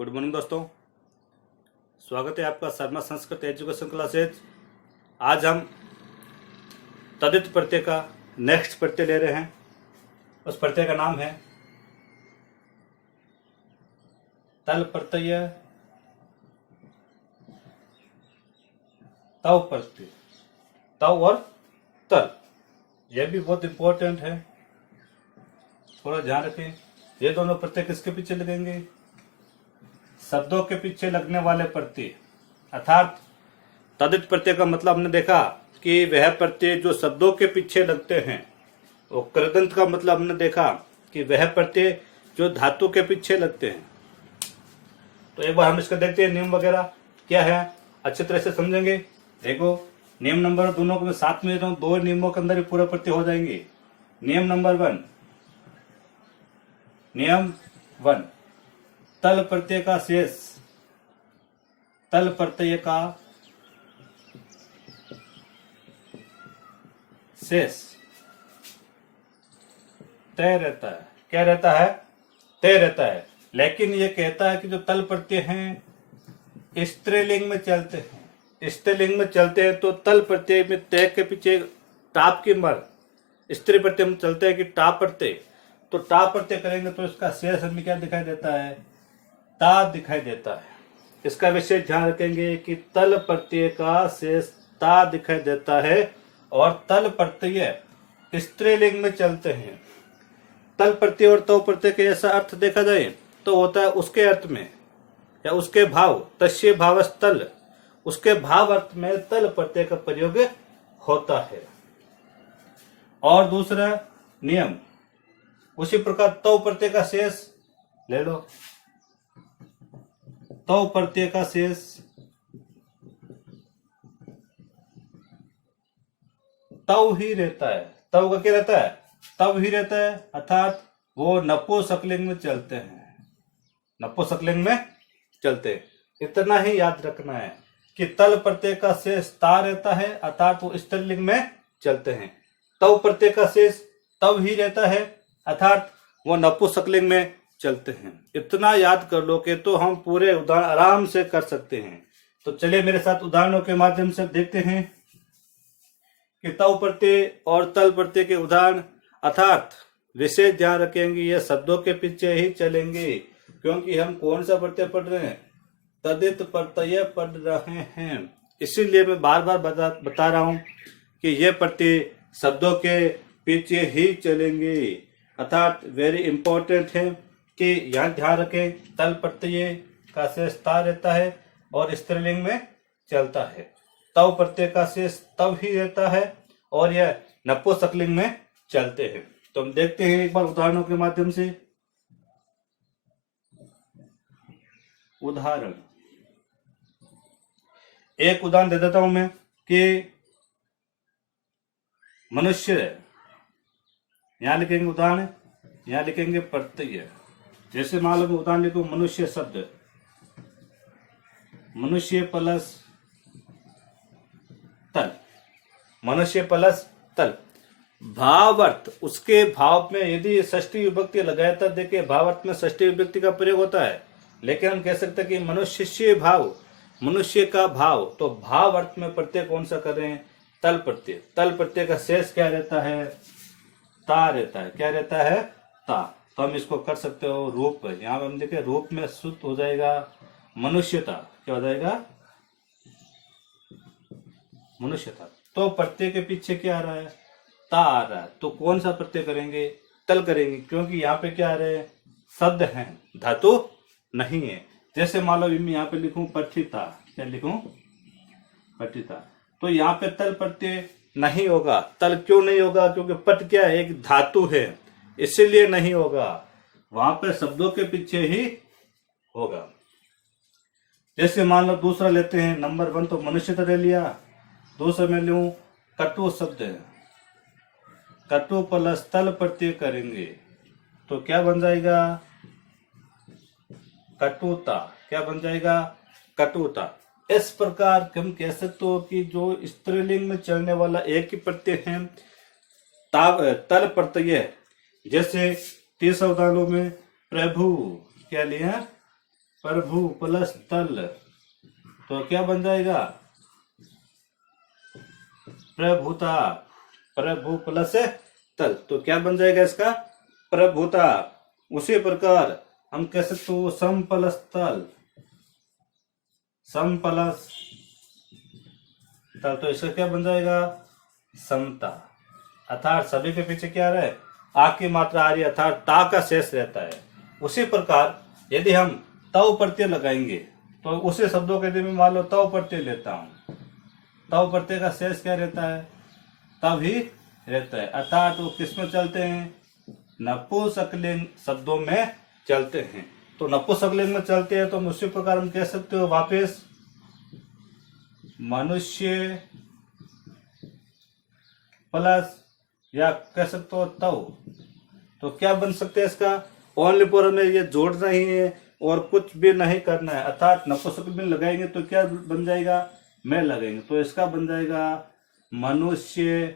Good morning दोस्तों, स्वागत है आपका शर्मा संस्कृत एजुकेशन क्लासेज। आज हम तदित प्रत्यय का नेक्स्ट प्रत्यय ले रहे हैं। उस प्रत्यय का नाम है तल प्रत्यय, तव प्रत्यय। तव और तल, यह भी बहुत इंपॉर्टेंट है, थोड़ा ध्यान रखें। ये दोनों प्रत्यय किसके पीछे लगेंगे? शब्दों के पीछे लगने वाले प्रत्यय। अर्थात तदित प्रत्यय का मतलब हमने देखा कि वह प्रत्यय जो शब्दों के पीछे लगते हैं। और कृदंत का मतलब हमने देखा कि वह प्रत्यय जो धातु के पीछे लगते हैं। तो एक बार हम इसका देखते हैं नियम वगैरह क्या है, अच्छी तरह से समझेंगे। देखो, नियम नंबर दोनों को मैं साथ में देता हूं, दो नियमों के अंदर ही पूरा प्रत्यय हो जाएंगे। नियम नंबर 1, नियम 1, तल प्रत्यय का शेष, तल प्रत्यय का शेष तय रहता है। क्या रहता है? तय रहता है। लेकिन यह कहता है कि जो तल प्रत्यय हैं स्त्रीलिंग में चलते हैं। स्त्रीलिंग में चलते हैं तो तल प्रत्यय में तय के पीछे टाप की मर, स्त्री प्रत्यय में चलते हैं कि टाप प्रत्यय। तो टाप प्रत्यय करेंगे तो इसका शेष हमें क्या दिखाई देता है? ता दिखाई देता है। इसका विशेष ध्यान रखेंगे कि तल प्रत्यय का शेष ता दिखाई देता है और तल प्रत्यय स्त्रीलिंग में चलते हैं। तल प्रत्यय और तव प्रत्यय के ऐसा अर्थ देखा जाए तो होता है उसके अर्थ में या उसके भाव, तस्य भावस्तल, उसके भाव अर्थ में तल प्रत्यय का प्रयोग होता है। और दूसरा नियम, उसी प्रकार तव प्रत्यय का शेष ले लो। तव प्रत्यय का शेष तव ही रहता है। तव का क्या रहता है? तव ही रहता है। अर्थात वो नपुंसकलिंग में चलते हैं, नपुंसकलिंग में चलते हैं। इतना ही याद रखना है कि तल प्रत्यय का शेष ता रहता है, अर्थात वो स्त्रीलिंग में चलते हैं। तव प्रत्यय का शेष तव ही रहता है, अर्थात वो नपुंसकलिंग में चलते हैं। इतना याद कर लो कि तो हम पूरे उदाहरण आराम से कर सकते हैं। तो चलिए मेरे साथ उदाहरणों के माध्यम से देखते हैं कि तव प्रत्यय और तल प्रत्यय के उदाहरण। अर्थात विशेष ध्यान रखेंगे ये शब्दों के पीछे ही चलेंगे, क्योंकि हम कौन सा प्रत्यय पढ़ रहे हैं? तदित प्रत्यय पढ़ रहे हैं। इसीलिए मैं बार बार बता रहा हूं कि ये प्रत्यय शब्दों के पीछे ही चलेंगे। अर्थात वेरी इंपॉर्टेंट है कि यहाँ ध्यान रखें, तल प्रत्यय का शेष ता रहता है और स्त्रीलिंग में चलता है। तव प्रत्यय का शेष तव ही रहता है और यह नपुंसकलिंग में चलते हैं। तो हम देखते हैं एक बार उदाहरणों के माध्यम से। उदाहरण, एक उदाहरण दे देता हूं मैं कि मनुष्य, यहां लिखेंगे उदाहरण, यहां लिखेंगे प्रत्यय। जैसे मान लो मैं उदाहरण लिखूं मनुष्य शब्द, मनुष्य प्लस तल, मनुष्य प्लस तल। भावार्थ, उसके भाव में यदि षष्ठी विभक्ति लगाया था, देखिए भावार्थ में षष्ठी विभक्ति का प्रयोग होता है। लेकिन हम कह सकते हैं कि मनुष्य से भाव, मनुष्य का भाव, तो भाव अर्थ में प्रत्यय कौन सा कर रहे हैं? तल प्रत्यय। तल प्रत्यय का शेष क्या रहता है? ता रहता है। क्या रहता है? ता। तो हम इसको कर सकते हो रूप, यहाँ हम देखें रूप में शुद्ध हो जाएगा मनुष्यता। क्या हो जाएगा? मनुष्यता। तो प्रत्यय के पीछे क्या आ रहा है? ता आ रहा है। तो कौन सा प्रत्यय करेंगे? तल करेंगे, क्योंकि यहाँ पे क्या आ रहे हैं? शब्द हैं, धातु नहीं है। जैसे मान लो मैं यहाँ पे लिखूं पठिता, क्या लिखूं? पठिता। तो यहाँ पे तल प्रत्यय नहीं होगा। तल क्यों नहीं होगा? क्योंकि पट क्या है? एक धातु है, इसीलिए नहीं होगा। वहां पे शब्दों के पीछे ही होगा। जैसे मान लो दूसरा लेते हैं, नंबर 1 तो मनुष्यता ले लिया। दूसरा मैं लूं कटु शब्द, कटु प्लस तल प्रत्यय करेंगे तो क्या बन जाएगा? कटुता। क्या बन जाएगा? कटुता। इस प्रकार हम कह सकते हो कि जो स्त्रीलिंग में चलने वाला एक ही प्रत्यय है तल प्रत्यय। जैसे तीसरा उदाहरणों में प्रभु, क्या लिया? प्रभु प्लस तल, तो क्या बन जाएगा? प्रभुता। प्रभु प्लस तल, तो क्या बन जाएगा इसका? प्रभुता। उसी प्रकार हम कह सकते हो सम प्लस तल, सम प्लस तल, तो इसका क्या बन जाएगा? समता। अर्थात सभी के पीछे क्या रहे? आ की मात्रा आ रही है, अर्थात ता का शेष रहता है। उसी प्रकार यदि हम तव प्रत्यय लगाएंगे तो उसी शब्दों के यदि मैं मान लो तव प्रत्यय लेता हूं, तव प्रत्यय का शेष क्या रहता है? तब ही रहता है। अर्थात वो किस में चलते हैं? नपुंसकलिंग शब्दों में चलते हैं। तो नपुंसकलिंग में चलते हैं तो हम उसी प्रकार हम कह सकते हो वापस मनुष्य प्लस या कह सकते हो तव, तो क्या बन सकते हैं इसका? ओनली पर हमें ये जोड़ना ही है और कुछ भी नहीं करना है। अर्थात नपुंसकलिंग लगाएंगे तो क्या बन जाएगा? में लगेंगे, तो इसका बन जाएगा मनुष्य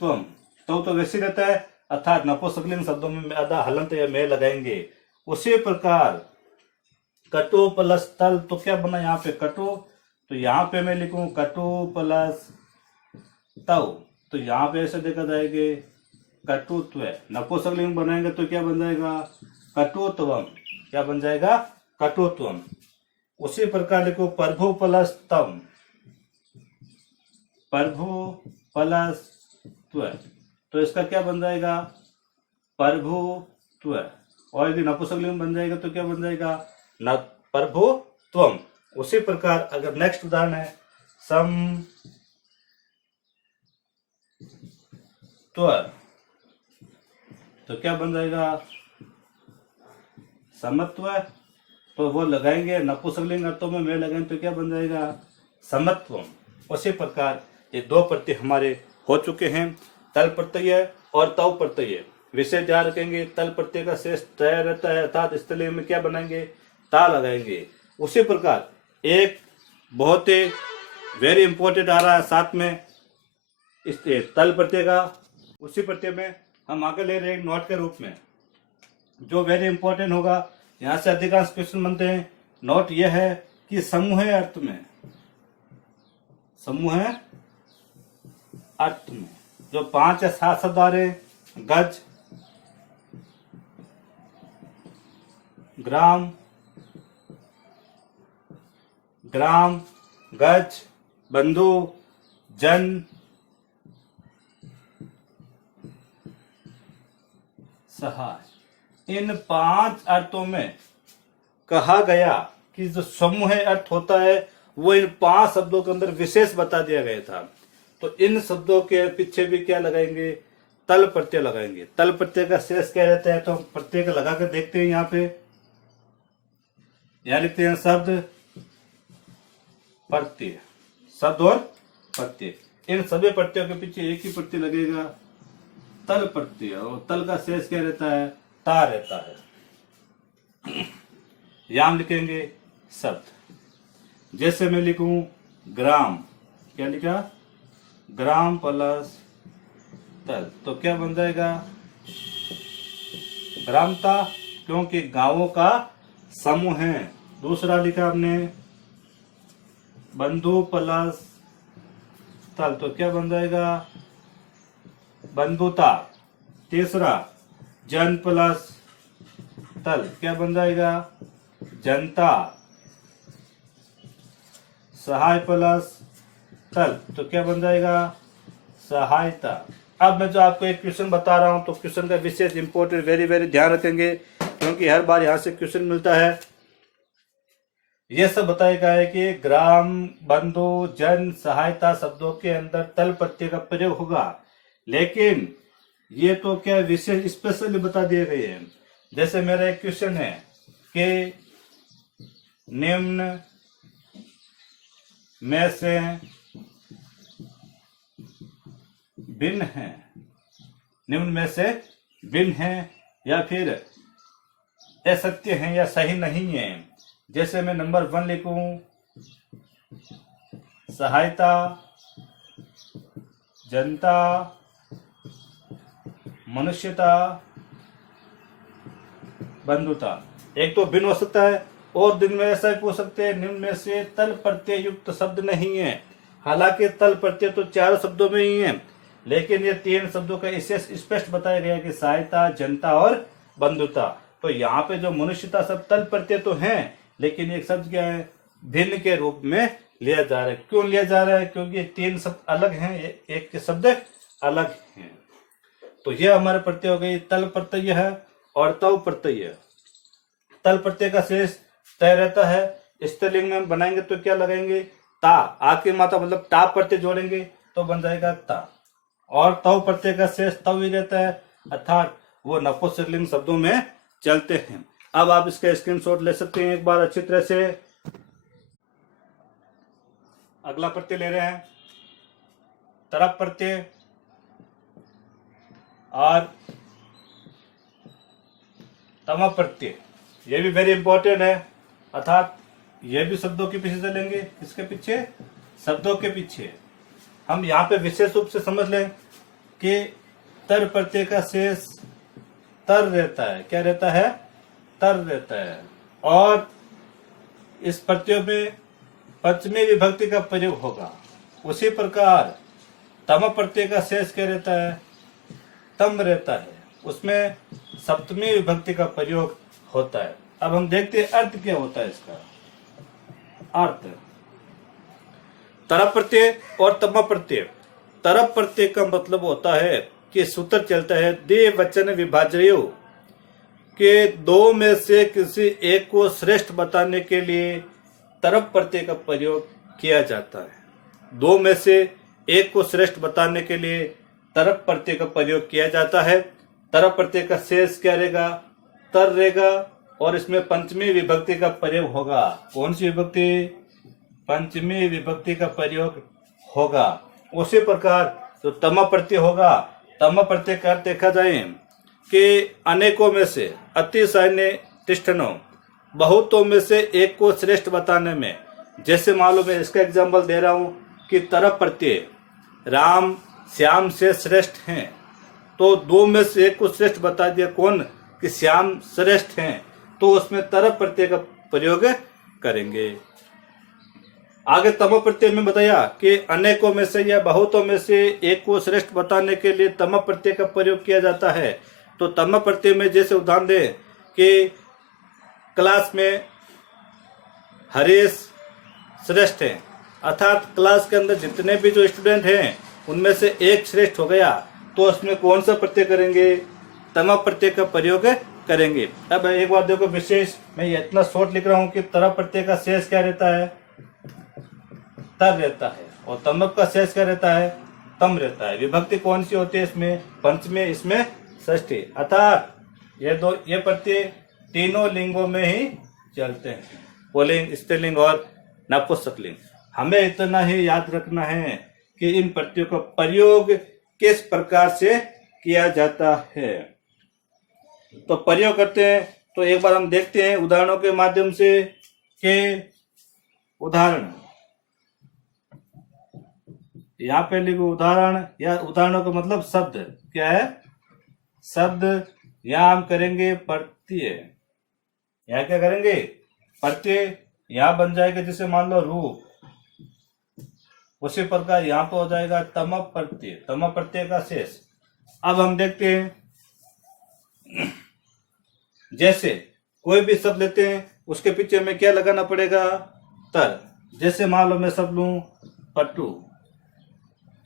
त्वम। तो वैसे रहता है, अर्थात नपुंसकलिंग शब्दों में आधा हलंत या में लगाएंगे। उसी प्रकार कटु प्लस तल, तो क्या बना यहाँ पे? कटु, तो यहाँ पे मैं लिखूं कटु प्लस तव, तो यहाँ पे ऐसे देखा जाएगा कटुत्व। नपुंसकलिंग बनाएंगे तो क्या बन जाएगा? कटुत्वम। क्या बन जाएगा? कटुत्वम। उसी प्रकार लिखो प्रभु प्लस तम, प्रभु प्लस त्व, तो इसका क्या बन जाएगा? प्रभु त्व। और यदि नपुंसकलिंग बन जाएगा तो क्या बन जाएगा? न प्रभु त्वम। उसी प्रकार अगर नेक्स्ट उदाहरण है सम त्व, तो क्या बन जाएगा? समत्व, तो वो लगाएंगे नपुंसकलिंग अर्थों में लगाएंगे तो क्या बन जाएगा? समत्वम। उसी प्रकार ये दो प्रत्यय हमारे हो चुके हैं, तल प्रत्यय और तव प्रत्यय। विषय ध्यान रखेंगे, तल प्रत्यय का शेष तय रहता है, अर्थात स्त्रीलिंग में क्या बनाएंगे? ता लगाएंगे। उसी प्रकार एक बहुत ही वेरी इंपॉर्टेंट आ रहा है साथ में इस तल प्रत्यय का। उसी प्रत्यय में हम आगे ले रहे हैं नोट के रूप में, जो वेरी इंपॉर्टेंट होगा। यहाँ से अधिकांश क्वेश्चन बनते हैं। नोट यह है कि समूह अर्थ में, समूह अर्थ में जो 5 या 7 शब्द आ रहे हैं, गज, ग्राम, ग्राम, गज, बंधु, जन, सहाय, इन 5 अर्थों में कहा गया कि जो समूह अर्थ होता है वो इन 5 शब्दों के अंदर विशेष बता दिया गया था। तो इन शब्दों के पीछे भी क्या लगाएंगे? तल प्रत्यय लगाएंगे। तल प्रत्यय का शेष क्या रहता है? तो हम प्रत्यय का लगा कर देखते हैं। यहाँ पे यहाँ लिखते हैं शब्द प्रत्यय, शब्द और प्रत्यय। इन सभी प्रत्ययों के पीछे एक ही प्रत्यय लगेगा, तल प्रत्यय, और तल का शेष क्या रहता है? ता रहता है। यहां लिखेंगे शब्द। जैसे मैं लिखूं ग्राम, क्या लिखा? ग्राम प्लस तल, तो क्या बन जाएगा? ग्रामता, क्योंकि गांवों का समूह है। दूसरा लिखा हमने बंधु प्लस तल, तो क्या बन जाएगा? बंधुता। तीसरा जन प्लस तल, क्या बन जाएगा? जनता। सहाय प्लस तल, तो क्या बन जाएगा? सहायता। अब मैं जो आपको एक क्वेश्चन बता रहा हूं, तो क्वेश्चन का विशेष इंपॉर्टेंट वेरी वेरी ध्यान रखेंगे, क्योंकि हर बार यहां से क्वेश्चन मिलता है। यह सब बताया गया है कि ग्राम, बंधु, जन, सहायता शब्दों के अंदर तल प्रत्यय का प्रयोग होगा, लेकिन ये तो क्या विशेष स्पेशली बता दिए गए हैं। जैसे मेरा एक क्वेश्चन है कि निम्न में से भिन्न है, निम्न में से भिन्न है, या फिर असत्य है या सही नहीं है। जैसे मैं नंबर 1 लिखूं सहायता, जनता, मनुष्यता, बंधुता, एक तो भिन्न हो सकता है, और दिन में ऐसा भी पूछ सकते हैं निम्न में से तल प्रत्यय युक्त शब्द नहीं है। हालांकि तल प्रत्यय तो चारों शब्दों में ही है, लेकिन ये 3 शब्दों का विशेष स्पष्ट बताया गया कि सहायता, जनता और बंधुता। तो यहाँ पे जो मनुष्यता सब तल प्रत्यय तो है, लेकिन एक शब्द क्या है, भिन्न के रूप में लिया जा रहा है। क्यों लिया जा रहा है? क्योंकि 3 शब्द अलग हैं, एक के शब्द अलग हैं। तो यह हमारे प्रत्यय हो गई तल प्रत्यय है और तव प्रत्यय। तल प्रत्यय का शेष तय रहता है। स्त्रीलिंग में हम बनाएंगे तो क्या लगाएंगे? ता। आ की मात्रा मतलब टा प्रत्यय जोड़ेंगे तो बन जाएगा ता। और तव प्रत्यय का शेष तव ही रहता है, अर्थात वो नपुंसकलिंग शब्दों में चलते हैं। अब आप इसका स्क्रीनशॉट ले सकते हैं एक बार अच्छी तरह से। अगला प्रत्यय ले रहे हैं तरप प्रत्यय और तम प्रत्यय। ये भी वेरी इंपॉर्टेंट है, अर्थात ये भी शब्दों के पीछे चलेंगे। किसके पीछे? शब्दों के पीछे। हम यहाँ पे विशेष रूप से समझ लें कि तर प्रत्यय का शेष तर रहता है। क्या रहता है? तर रहता है। और इस प्रत्यय में पंचमी विभक्ति का प्रयोग होगा। उसी प्रकार तम प्रत्यय का शेष क्या रहता है? तम रहता है, उसमें सप्तमी विभक्ति का प्रयोग होता है। अब हम देखते हैं अर्थ क्या होता है इसका। अर्थ तरप प्रत्यय और तम प्रत्यय। तरप प्रत्यय का मतलब होता है कि सूत्र चलता है दे वचन विभाज्यो के दो में से किसी एक को श्रेष्ठ बताने के लिए तरप प्रत्यय का प्रयोग किया जाता है। दो में से एक को श्रेष्ठ बताने के लिए तरप प्रत्यय का प्रयोग किया जाता है। तरप प्रत्यय का शेष क्या रहेगा? तर रहेगा, और इसमें पंचमी विभक्ति का प्रयोग होगा। कौन सी विभक्ति? पंचमी विभक्ति का प्रयोग होगा। उसी प्रकार जो तम प्रत्यय होगा, तम प्रत्यय का अर्थ देखा जाए कि अनेकों में से अतिशय तिष्ठनो, बहुतों में से एक को श्रेष्ठ बताने में। जैसे मान लो मैं इसका एग्जाम्पल दे रहा हूं कि तरप प्रत्यय राम श्याम से श्रेष्ठ हैं, तो दो में से एक को श्रेष्ठ बता दिया। कौन? कि श्याम श्रेष्ठ हैं, तो उसमें तरप प्रत्यय का प्रयोग करेंगे। आगे तम प्रत्यय में बताया कि अनेकों में से या बहुतों में से एक को श्रेष्ठ बताने के लिए तम प्रत्यय का प्रयोग किया जाता है। तो तम प्रत्यय में जैसे उदाहरण दें कि क्लास में हरीश श्रेष्ठ है, अर्थात क्लास के अंदर जितने भी जो स्टूडेंट हैं उनमें से एक श्रेष्ठ हो गया, तो उसमें कौन सा प्रत्यय करेंगे? तम प्रत्यय का प्रयोग करेंगे। अब एक बात देखो विशेष, मैं ये इतना शॉर्ट लिख रहा हूं कि तरप प्रत्यय का शेष क्या रहता है? तर रहता है, और तम का शेष क्या रहता है? तम रहता है। विभक्ति कौन सी होती है इसमें? पंचमी, इसमें षष्ठी। अर्थात ये प्रत्यय तीनों लिंगों में ही चलते हैं, पुल्लिंग, स्त्रीलिंग और नपुंसकलिंग। हमें इतना ही याद रखना है कि इन प्रत्ययों का प्रयोग किस प्रकार से किया जाता है। तो प्रयोग करते हैं, तो एक बार हम देखते हैं उदाहरणों के माध्यम से कि उदाहरण यहाँ पे लिखो उदाहरण, या उदाहरणों का मतलब शब्द क्या है? शब्द। यहाँ हम करेंगे प्रत्यय। यहाँ क्या करेंगे? प्रत्यय। यहाँ बन जाएगा जैसे मान लो रूप, उसी प्रकार यहाँ पे हो जाएगा तम प्रत्यय। तम प्रत्यय का शेष। अब हम देखते हैं, जैसे कोई भी शब्द लेते हैं उसके पीछे में क्या लगाना पड़ेगा? तर। जैसे मान लो मैं शब्द लूं पटु,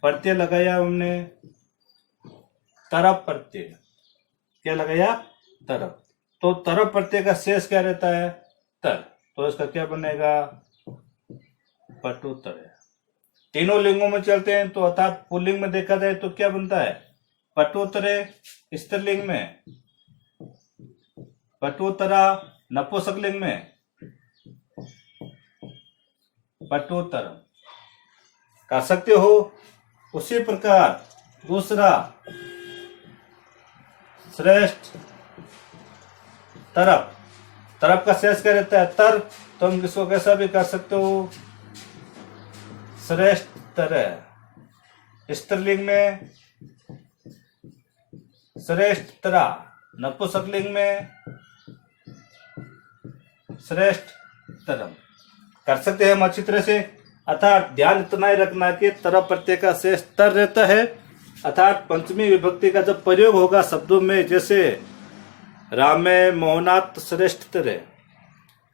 प्रत्यय लगाया हमने तरप प्रत्यय। क्या लगाया? तरप। तो तरप प्रत्यय का शेष क्या रहता है? तर। तो इसका क्या बनेगा? पटुतर। तीनों लिंगों में चलते हैं, तो अर्थात पुल्लिंग में देखा जाए तो क्या बनता है? पटुतरे। स्त्रीलिंग में पटुतरा। नपुंसकलिंग में पटुतर। कर सकते हो। उसी प्रकार दूसरा श्रेष्ठ तरप। तरप का शेष क्या रहता है? तर। तो हम इसको कैसा भी कर सकते हो? श्रेष्ठ तरह। स्त्रीलिंग में श्रेष्ठ तरा। नपुंसकलिंग में श्रेष्ठतरम कर सकते हैं हम अच्छी तरह से। अर्थात ध्यान इतना ही रखना कि तरह प्रत्यय का शेष तर रहता है। अर्थात पंचमी विभक्ति का जब प्रयोग होगा शब्दों में, जैसे रामे मोहनाथ श्रेष्ठतर,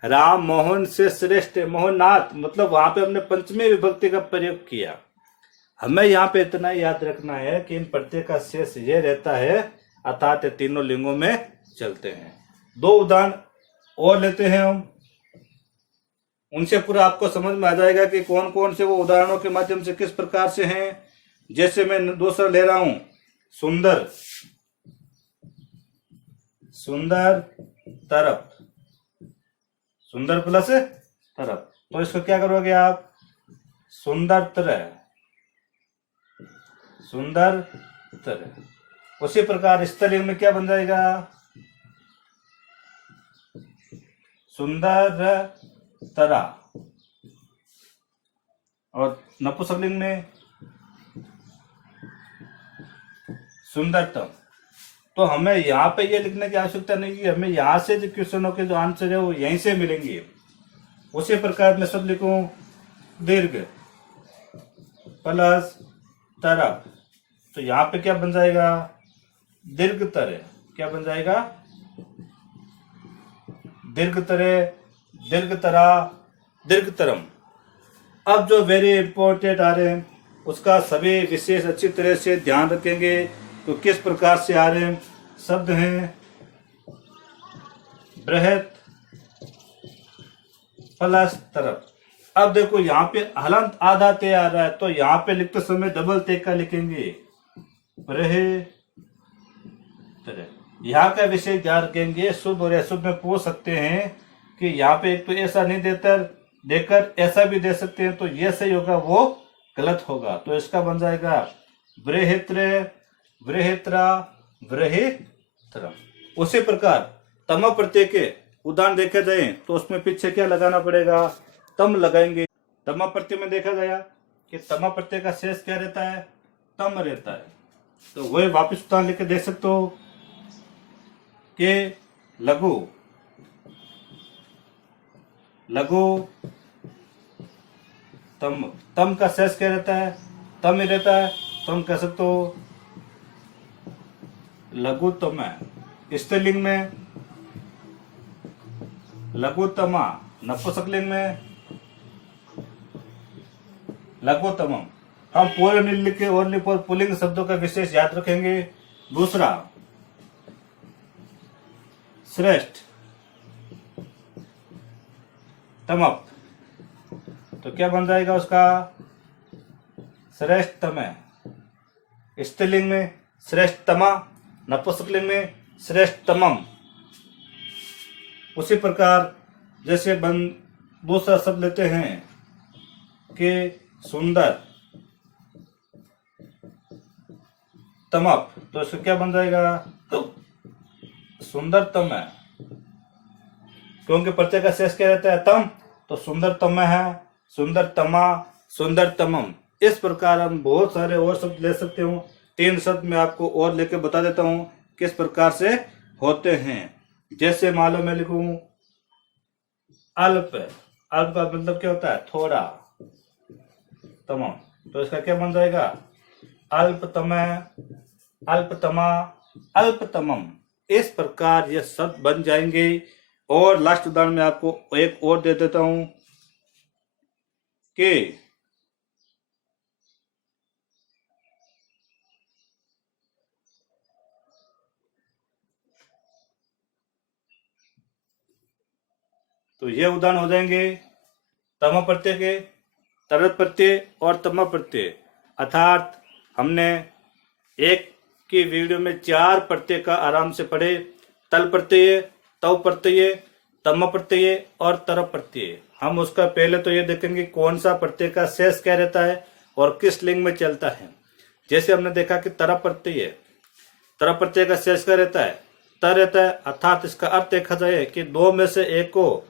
राम मोहन से श्रेष्ठ है, मोहनाथ मतलब वहां पे हमने पंचमी विभक्ति का प्रयोग किया। हमें यहाँ पे इतना ही याद रखना है कि इन प्रत्यय का शेष ये रहता है, अर्थात ये तीनों लिंगों में चलते हैं। दो उदाहरण और लेते हैं हम, उनसे पूरा आपको समझ में आ जाएगा कि कौन कौन से वो उदाहरणों के माध्यम से किस प्रकार से हैं। जैसे मैं दूसरा ले रहा हूं, सुंदर, सुंदर तरफ, सुंदर प्लस तरफ, तो इसको क्या करोगे आप, सुंदर तरह, सुंदर तरह। उसी प्रकार स्त्रीलिंग में क्या बन जाएगा, सुंदर तरह। और नपुंसकलिंग में सुंदरतम। तो हमें यहाँ पे ये लिखने की आवश्यकता नहीं कि हमें यहाँ से जो क्वेश्चनों के जो आंसर है वो यहीं से मिलेंगे। उसी प्रकार मैं सब लिखूं, दीर्घ प्लस तरफ, तो यहाँ पे क्या बन जाएगा, दीर्घ तरह। क्या बन जाएगा, दीर्घ तरह, दीर्घ तरह, दीर्घतरम। अब जो वेरी इंपॉर्टेंट आ रहे हैं उसका सभी विशेष अच्छी तरह से ध्यान रखेंगे। तो किस प्रकार से आ रहे हैं शब्द हैं, बृहत प्लस तरफ। अब देखो यहाँ पे हलंत आधा ते आ रहा है, तो यहाँ पे लिखते समय डबल ते का लिखेंगे, बृहत तरह। यहाँ का विषय ध्यान रखेंगे, शुभ और अशुभ में पूछ सकते हैं कि यहाँ पे एक तो ऐसा नहीं देकर ऐसा भी दे सकते हैं, तो ये सही होगा वो गलत होगा। तो इसका बन जाएगा बृहत्र, बृहत्रा, बृहत्रम। उसी प्रकार तम प्रत्यय के उदाहरण देखे जाए तो उसमें पीछे क्या लगाना पड़ेगा, तम लगाएंगे। तम प्रत्यय में देखा गया कि तम प्रत्यय का शेष क्या रहता है, तम रहता है। तो वही वापिस उदाहरण लेके देख सकते हो कि लघु, लघु तम, तम का शेष क्या रहता है, तम ही रहता है। तो हम कह सकते हो लघुतम। स्त्रीलिंग में लघुतमा, नपुंसकलिंग में लघुतमम। हम पूरे नहीं लिखे ओनली फॉर पुल्लिंग शब्दों का विशेष याद रखेंगे। दूसरा श्रेष्ठ तमप, तो क्या बन जाएगा उसका, श्रेष्ठतम। स्त्रीलिंग में श्रेष्ठतमा, नपुंसकलिंग में श्रेष्ठतमम। उसी प्रकार जैसे दूसरा शब्द लेते हैं कि सुंदर तमप, तो इसको क्या बन जाएगा, सुंदरतम है। क्योंकि प्रत्यय का शेष क्या रहता है, तम, तो सुंदरतम है, सुंदरतमा, सुंदरतमम। इस प्रकार हम बहुत सारे और शब्द ले सकते हो। 3 शब्द मैं आपको और लेके बता देता हूं किस प्रकार से होते हैं। जैसे मान लो मैं लिखूं अल्प, अल्प का मतलब क्या होता है, थोड़ा, तमाम, तो इसका क्या बन जाएगा, अल्पतम, अल्पतमा, अल्पतमम। इस प्रकार ये शब्द बन जाएंगे। और लास्ट उदाहरण में आपको एक और दे देता हूं कि तो ये उदाहरण हो जाएंगे तम प्रत्यय के, तरत प्रत्यय और तम प्रत्यय। अर्थात हमने एक की वीडियो में 4 प्रत्यय का आराम से पढ़े, तल प्रत्यय, तव प्रत्यय, तम प्रत्यय और तर प्रत्यय। हम उसका पहले तो ये देखेंगे कौन सा प्रत्यय का शेष क्या रहता है और किस लिंग में चलता है। जैसे हमने देखा कि तर प्रत्यय, तर प्रत्यय का शेष क्या रहता है, तर रहता है। अर्थात इसका अर्थ देखा जाए कि 2 में से एक को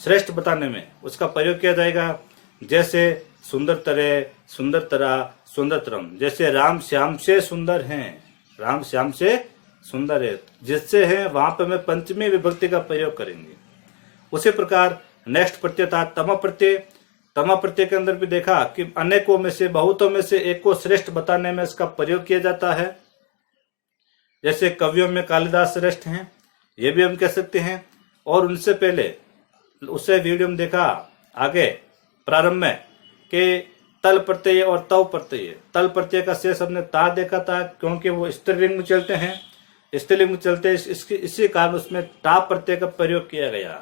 श्रेष्ठ बताने में उसका प्रयोग किया जाएगा। जैसे सुंदर तरह, सुंदर तरह, सुंदरतरम। जैसे राम श्याम से सुंदर हैं, राम श्याम से सुंदर है, जिससे है वहां पे हमें पंचमी विभक्ति का प्रयोग करेंगे। उसी प्रकार नेक्स्ट प्रत्यय था तम प्रत्यय। तम प्रत्यय के अंदर भी देखा कि अनेकों में से, बहुतों में से एक को श्रेष्ठ बताने में इसका प्रयोग किया जाता है। जैसे कवियों में कालिदास श्रेष्ठ हैं, ये भी हम कह सकते हैं। और उनसे पहले उसे वीडियो में देखा आगे प्रारंभ में कि तल प्रत्यय और तव प्रत्यय। तल प्रत्यय का शेष हमने ता देखा था, क्योंकि वो स्त्रीलिंग में चलते हैं, स्त्रीलिंग में चलते इसी कारण उसमें टा प्रत्यय का प्रयोग किया गया।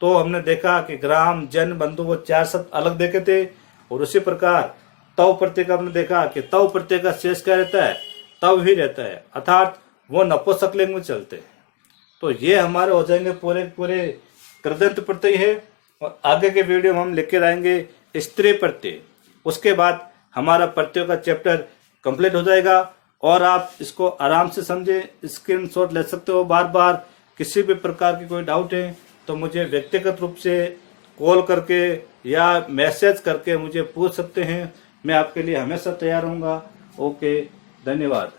तो हमने देखा कि ग्राम, जन, बंधु वो 4 शब्द अलग देखे थे। और उसी प्रकार तव प्रत्यय का हमने देखा कि तव प्रत्यय का शेष क्या रहता है, तव ही रहता है, अर्थात वो नपुंसकलिंग में चलते हैं। तो ये हमारे हो जाएंगे पूरे कृदंत प्रत्यय है। और आगे के वीडियो में हम लेकर आएंगे स्त्री प्रत्यय। उसके बाद हमारा प्रत्ययों का चैप्टर कंप्लीट हो जाएगा और आप इसको आराम से समझे, स्क्रीनशॉट ले सकते हो। बार बार किसी भी प्रकार की कोई डाउट है तो मुझे व्यक्तिगत रूप से कॉल करके या मैसेज करके मुझे पूछ सकते हैं। मैं आपके लिए हमेशा तैयार रहूँगा। ओके, धन्यवाद।